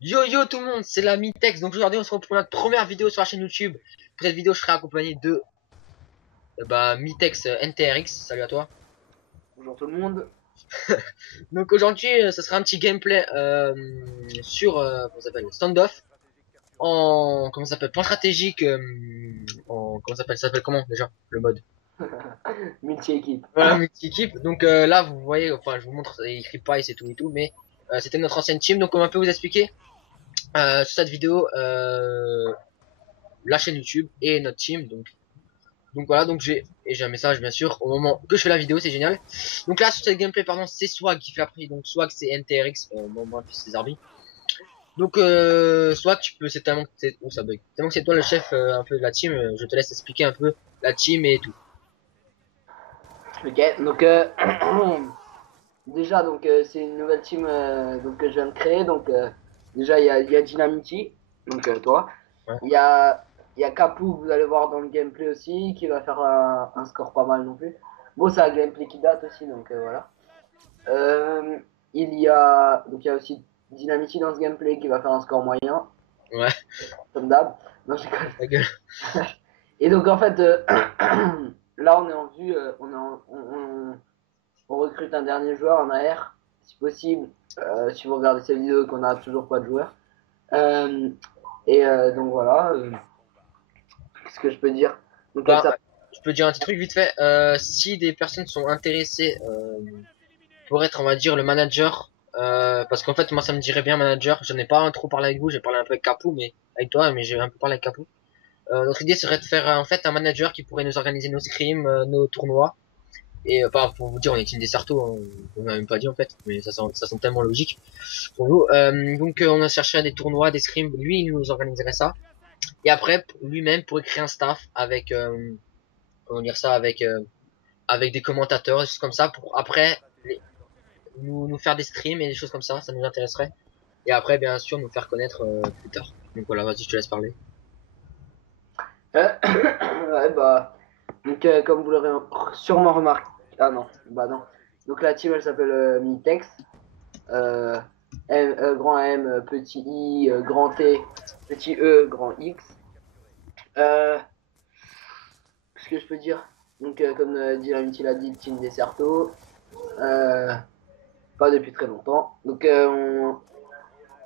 Yo yo tout le monde, c'est la Mitex. Donc aujourd'hui on se retrouve pour notre première vidéo sur la chaîne YouTube. Pour cette vidéo je serai accompagné de Mitex NTRX. Salut à toi. Bonjour tout le monde. Donc aujourd'hui ce sera un petit gameplay sur comment ça s'appelle, standoff en comment ça s'appelle, point stratégique en comment ça s'appelle comment déjà le mode. Multi-équipe. Voilà, multi-équipe. Donc là vous voyez, enfin je vous montre, c'est écrit Price et tout et tout, mais c'était notre ancienne team. Donc on va un peu vous expliquer sur cette vidéo la chaîne YouTube et notre team. Donc voilà, donc j'ai un message bien sûr au moment que je fais la vidéo, c'est génial. Donc là sur cette gameplay pardon, c'est Swag qui fait la prise, donc Swag c'est NTRX, bon bref c'est Zarbi. Donc Swag tu peux, c'est tellement que c'est, oh ça bug, tellement que c'est toi le chef un peu de la team, je te laisse expliquer un peu la team et tout. Ok, donc déjà c'est une nouvelle team que je viens de créer. Déjà il y a Dynamity, toi. Ouais. Il y a il y a Kapu que vous allez voir dans le gameplay aussi qui va faire un score pas mal non plus. Bon, c'est un gameplay qui date aussi voilà. Euh, il y a aussi Dynamity dans ce gameplay qui va faire un score moyen Ouais, comme d'hab. Non, je déconne. ta gueule. Et donc en fait là on est en vue, on recrute un dernier joueur en AR, si possible. Si vous regardez cette vidéo qu'on a toujours pas de joueur. Euh, donc voilà, qu'est-ce que je peux dire. Donc elle Bah, s'appelle. je peux dire un petit truc vite fait, si des personnes sont intéressées pour être on va dire le manager, parce qu'en fait moi ça me dirait bien manager, j'en ai pas trop parlé avec vous, j'ai parlé un peu avec Capou, mais avec toi, mais j'ai un peu parlé avec Capou. Notre idée serait de faire en fait un manager qui pourrait nous organiser nos scrims, nos tournois. Et pas pour vous dire, on est Team Desserto, on n'a même pas dit en fait, mais ça semble tellement logique pour nous. Donc on a cherché à des tournois, des scrims, lui il nous organiserait ça. Et après lui-même pourrait créer un staff avec comment dire ça, avec des commentateurs, des choses comme ça, pour après nous faire des streams et des choses comme ça nous intéresserait. Et après bien sûr nous faire connaître plus tard. Donc voilà, vas-y je te laisse parler. Ouais, bah, comme vous l'aurez sûrement remarqué. Ah non, bah non. Donc la team elle s'appelle Mitex. Euh, grand M, petit I, grand T, petit E, grand X. Euh, Qu'est-ce que je peux dire. Comme Dynamity l'a dit, Team Desserto. Euh, Pas depuis très longtemps.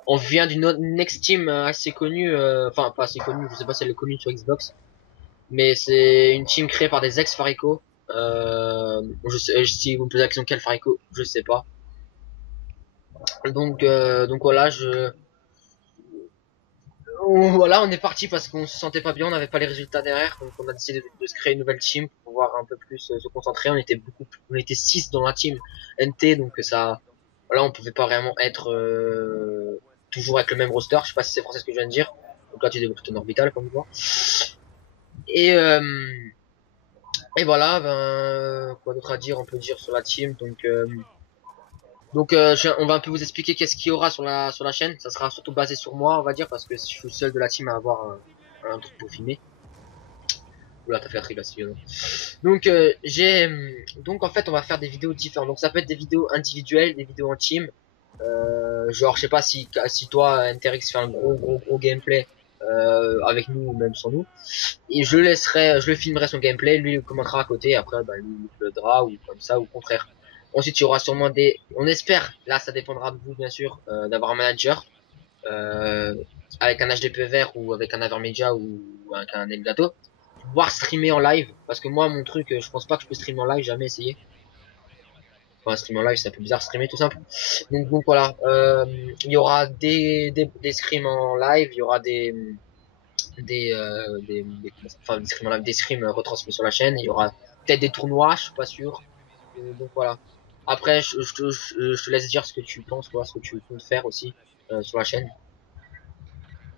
On vient d'une autre next team assez connue, enfin pas assez connue, je sais pas si elle est connue sur Xbox. Mais c'est une team créée par des ex-Farico. Je sais, si vous me posez la question quel Farico, je sais pas. Donc voilà, voilà, on est parti parce qu'on se sentait pas bien, on n'avait pas les résultats derrière, donc on a décidé de se créer une nouvelle team pour pouvoir un peu plus se concentrer. On était 6 dans la team NT, donc ça, voilà, on pouvait pas vraiment être toujours avec le même roster. Je sais pas si c'est français ce que je viens de dire. Donc là, tu développes ton orbital, comme tu vois. Et et voilà, ben, quoi d'autre à dire, on peut dire sur la team. On va un peu vous expliquer qu'est-ce qu'il y aura sur la chaîne. Ça sera surtout basé sur moi, on va dire, parce que je suis le seul de la team à avoir un truc pour filmer. Oula, t'as fait un truc là, c'est violent. Donc en fait, on va faire des vidéos différentes. Donc ça peut être des vidéos individuelles, des vidéos en team. Genre, je sais pas si toi, Interix fait un gros gameplay avec nous ou même sans nous. Et je le filmerai son gameplay, lui il commentera à côté, après bah, lui il uploadera ou comme ça ou au contraire. Ensuite il y aura sûrement on espère, là ça dépendra de vous bien sûr, d'avoir un manager euh, avec un HDP vert ou avec un Avermedia ou avec un Elgato, pouvoir streamer en live, parce que moi mon truc, je pense pas que je peux streamer en live, jamais essayé. Enfin streamer en live c'est un peu bizarre, streamer tout simple. Donc voilà, il y aura des scrims en live, il y aura enfin des scrims en live, des scrims retransmis sur la chaîne. Il y aura peut-être des tournois, je suis pas sûr. Donc voilà. Après, je te laisse dire ce que tu penses, toi, ce que tu comptes faire aussi sur la chaîne.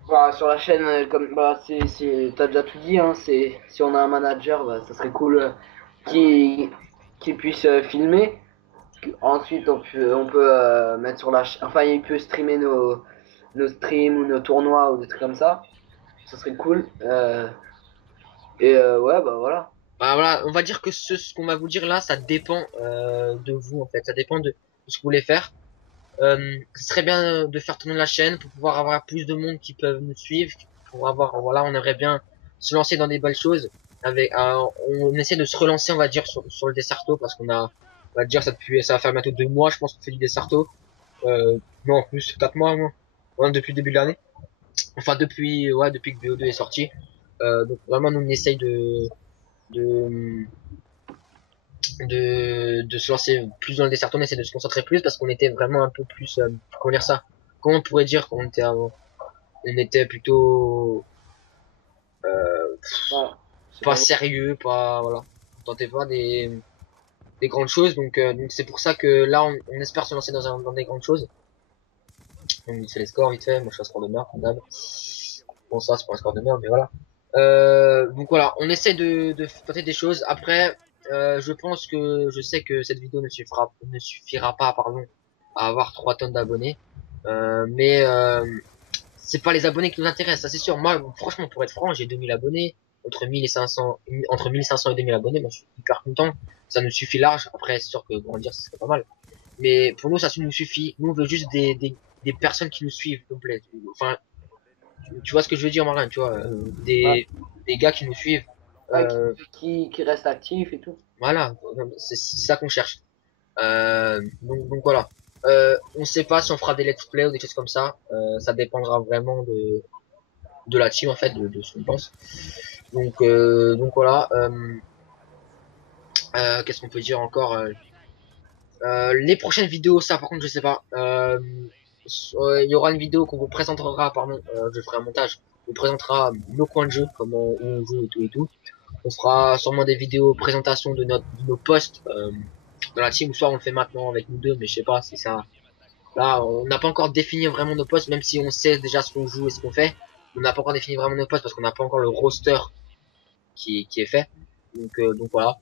bah, sur la chaîne, t'as déjà tout dit, hein, si on a un manager, bah, ça serait cool qu'il qu'il puisse filmer. Ensuite, on peut mettre sur la chaîne, enfin, il peut streamer nos streams ou nos tournois ou des trucs comme ça. Ça serait cool. Ouais, bah voilà. Bah voilà, on va dire que ce qu'on va vous dire là, ça dépend de vous en fait. Ça dépend de ce que vous voulez faire. Ce serait bien de faire tourner la chaîne pour pouvoir avoir plus de monde qui peuvent nous suivre, pour avoir, voilà, on aimerait bien se lancer dans des belles choses. Avec, on essaie de se relancer, on va dire, sur le Desserto parce qu'on a, on va dire, ça va faire bientôt 2 mois, je pense qu'on fait du Desserto. Non, en plus, 4 mois, moi. Ouais, depuis le début de l'année. Enfin, depuis que BO2 est sorti. Donc vraiment, nous, on essaye de, de se lancer plus dans le Desserto, on essaie de se concentrer plus parce qu'on était vraiment un peu plus, comment dire ça? Comment on pourrait dire qu'on était avant? On était plutôt, euh, Ouais, c'est pas pas bon. sérieux, pas, voilà. On tentait pas des grandes choses, donc c'est pour ça que là, on espère se lancer dans des grandes choses. Donc vite fait les scores, vite fait, moi je suis un score de merde, comme d'hab. Bon ça c'est pas un score de merde, mais voilà. Donc voilà, on essaie de tenter des choses. Après, je sais que cette vidéo ne suffira pas, pardon, à avoir 3 tonnes d'abonnés. Mais c'est pas les abonnés qui nous intéressent, ça c'est sûr. Moi, franchement, pour être franc, j'ai 2000 abonnés, entre 1500 et 2000 abonnés, moi je suis hyper content. Ça nous suffit large. Après, c'est sûr que grandir, ce serait pas mal. Mais pour nous, ça nous suffit. Nous, on veut juste des personnes qui nous suivent complet. Enfin, tu vois ce que je veux dire, Marin, tu vois, Ouais. des gars qui nous suivent. Ouais, Euh, qui reste actif et tout. voilà, c'est ça qu'on cherche. Donc voilà. On sait pas si on fera des let's play ou des choses comme ça. Ça dépendra vraiment de la team en fait, de ce qu'on pense. Donc voilà. Qu'est-ce qu'on peut dire encore? Les prochaines vidéos, ça par contre je sais pas. Il y aura une vidéo qu'on vous présentera, pardon, je ferai un montage. On vous présentera nos coins de jeu, comment où on joue et tout et tout. On fera sûrement des vidéos présentation de nos postes dans la team, ou soit on le fait maintenant avec nous deux, mais je sais pas si ça. Là, on n'a pas encore défini vraiment nos postes, même si on sait déjà ce qu'on joue et ce qu'on fait. On n'a pas encore défini vraiment nos postes parce qu'on n'a pas encore le roster qui est fait. Donc voilà.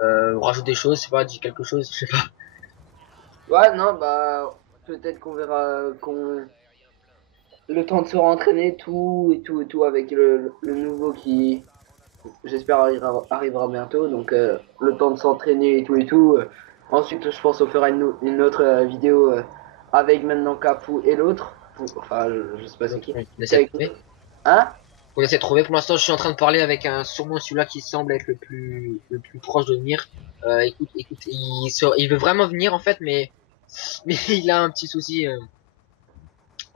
On rajoute des choses, je sais pas, dit quelque chose, je sais pas. Ouais, non, bah, peut-être qu'on verra qu'on le temps de se rentraîner, tout et tout et tout avec le nouveau qui, j'espère, arrivera bientôt. Donc, le temps de s'entraîner et tout et tout. Ensuite, je pense qu'on fera une autre vidéo avec maintenant Capu et l'autre. Enfin, je sais pas c'est Donc, qui. on Donc, essaie de avec... trouver. Hein? On essaie de trouver. Pour l'instant, je suis en train de parler avec sûrement celui-là qui semble être le plus proche de venir. Écoute, il veut vraiment venir en fait, mais, mais il a un petit souci,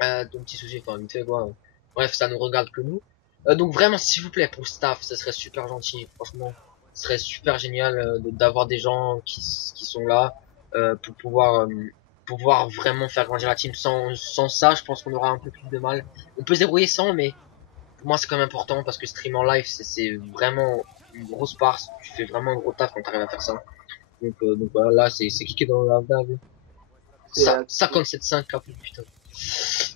un petit souci, enfin, vite fait quoi. Bref, ça nous regarde que nous. Donc vraiment, s'il vous plaît, pour le staff, ça serait super gentil, franchement. Ce serait super génial d'avoir des gens qui sont là pour pouvoir vraiment faire grandir la team. Sans ça, je pense qu'on aura un peu plus de mal. On peut se débrouiller sans, mais pour moi c'est quand même important parce que stream en live c'est vraiment une grosse part, tu fais vraiment un gros taf quand t'arrives à faire ça. Donc voilà, là c'est qui est dans la lave C'est, ça 57.5 là, putain.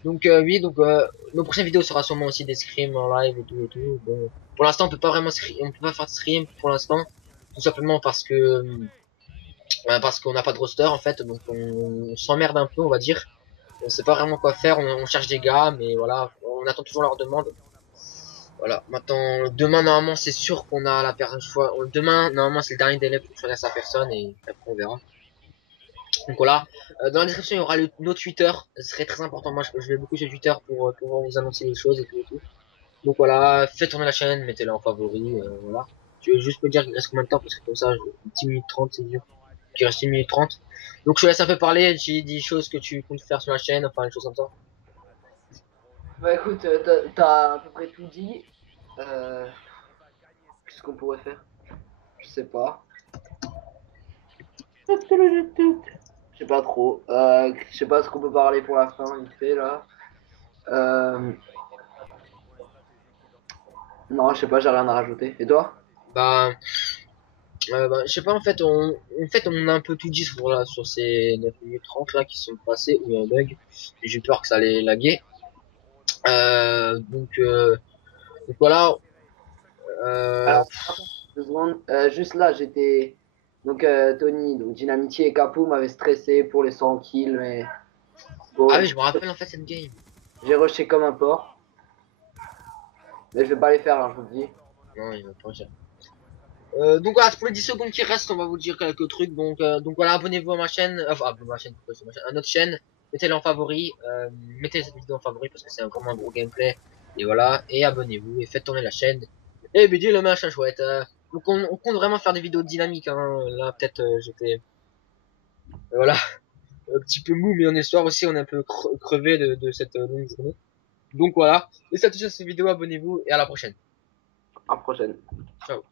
Donc oui, nos prochaines vidéos sera sûrement aussi des scrims en live et tout. Bon, pour l'instant on peut pas faire de stream pour l'instant, tout simplement parce qu'on n'a pas de roster en fait, donc on s'emmerde un peu on va dire. On sait pas vraiment quoi faire, on cherche des gars, mais voilà, on attend toujours leur demande. Voilà. Maintenant, demain, normalement, c'est sûr qu'on a choix. Demain, normalement, c'est le dernier délai pour choisir sa personne et après, on verra. Donc voilà. Dans la description, il y aura nos Twitter. Ce serait très important. Moi, je vais beaucoup sur Twitter pour pouvoir vous annoncer les choses et tout et tout. Donc voilà. Faites tourner la chaîne, mettez-la en favori. Voilà. Tu veux juste me dire qu'il reste combien de temps parce que comme ça, 10 minutes 30, c'est dur. Il reste 1 minute 30. Donc je te laisse un peu parler. J'ai dit choses que tu comptes faire sur la chaîne, enfin, des choses comme ça. bah écoute, t'as à peu près tout dit. Euh, Qu'est-ce qu'on pourrait faire? Je sais pas. Je sais pas trop. Je sais pas ce qu'on peut parler pour la fin, vite fait là. Euh, non, je sais pas, j'ai rien à rajouter. Et toi? Bah, je sais pas, en fait, on a un peu tout dit sur ces 9 minutes 30 là qui sont passées où il y a un bug. J'ai peur que ça allait laguer. Donc voilà. Euh, Alors, attends 2 secondes. Juste là, j'étais. Donc, Tony, donc Dynamitier et Capou m'avaient stressé pour les 100 kills, mais ah bon, oui, je me rappelle en fait cette game. j'ai rushé comme un porc. Mais je vais pas les faire, hein, je vous le dis. Non, il va pas dire. Donc voilà, pour les 10 secondes qui restent, on va vous dire quelques trucs. Donc voilà, abonnez-vous à ma chaîne. Enfin, à ma chaîne, pourquoi c'est ma chaîne, à notre chaîne. mettez-les en favori, mettez cette vidéo en favori parce que c'est vraiment un gros gameplay. Et voilà, et abonnez-vous et faites tourner la chaîne. Et BD le machin chouette. Donc on compte vraiment faire des vidéos dynamiques. Hein. Là peut-être j'étais voilà un petit peu mou, mais on est soir aussi, on est un peu crevé de cette longue journée. Donc voilà, et ça touche à cette vidéo, abonnez-vous et à la prochaine. À la prochaine. Ciao.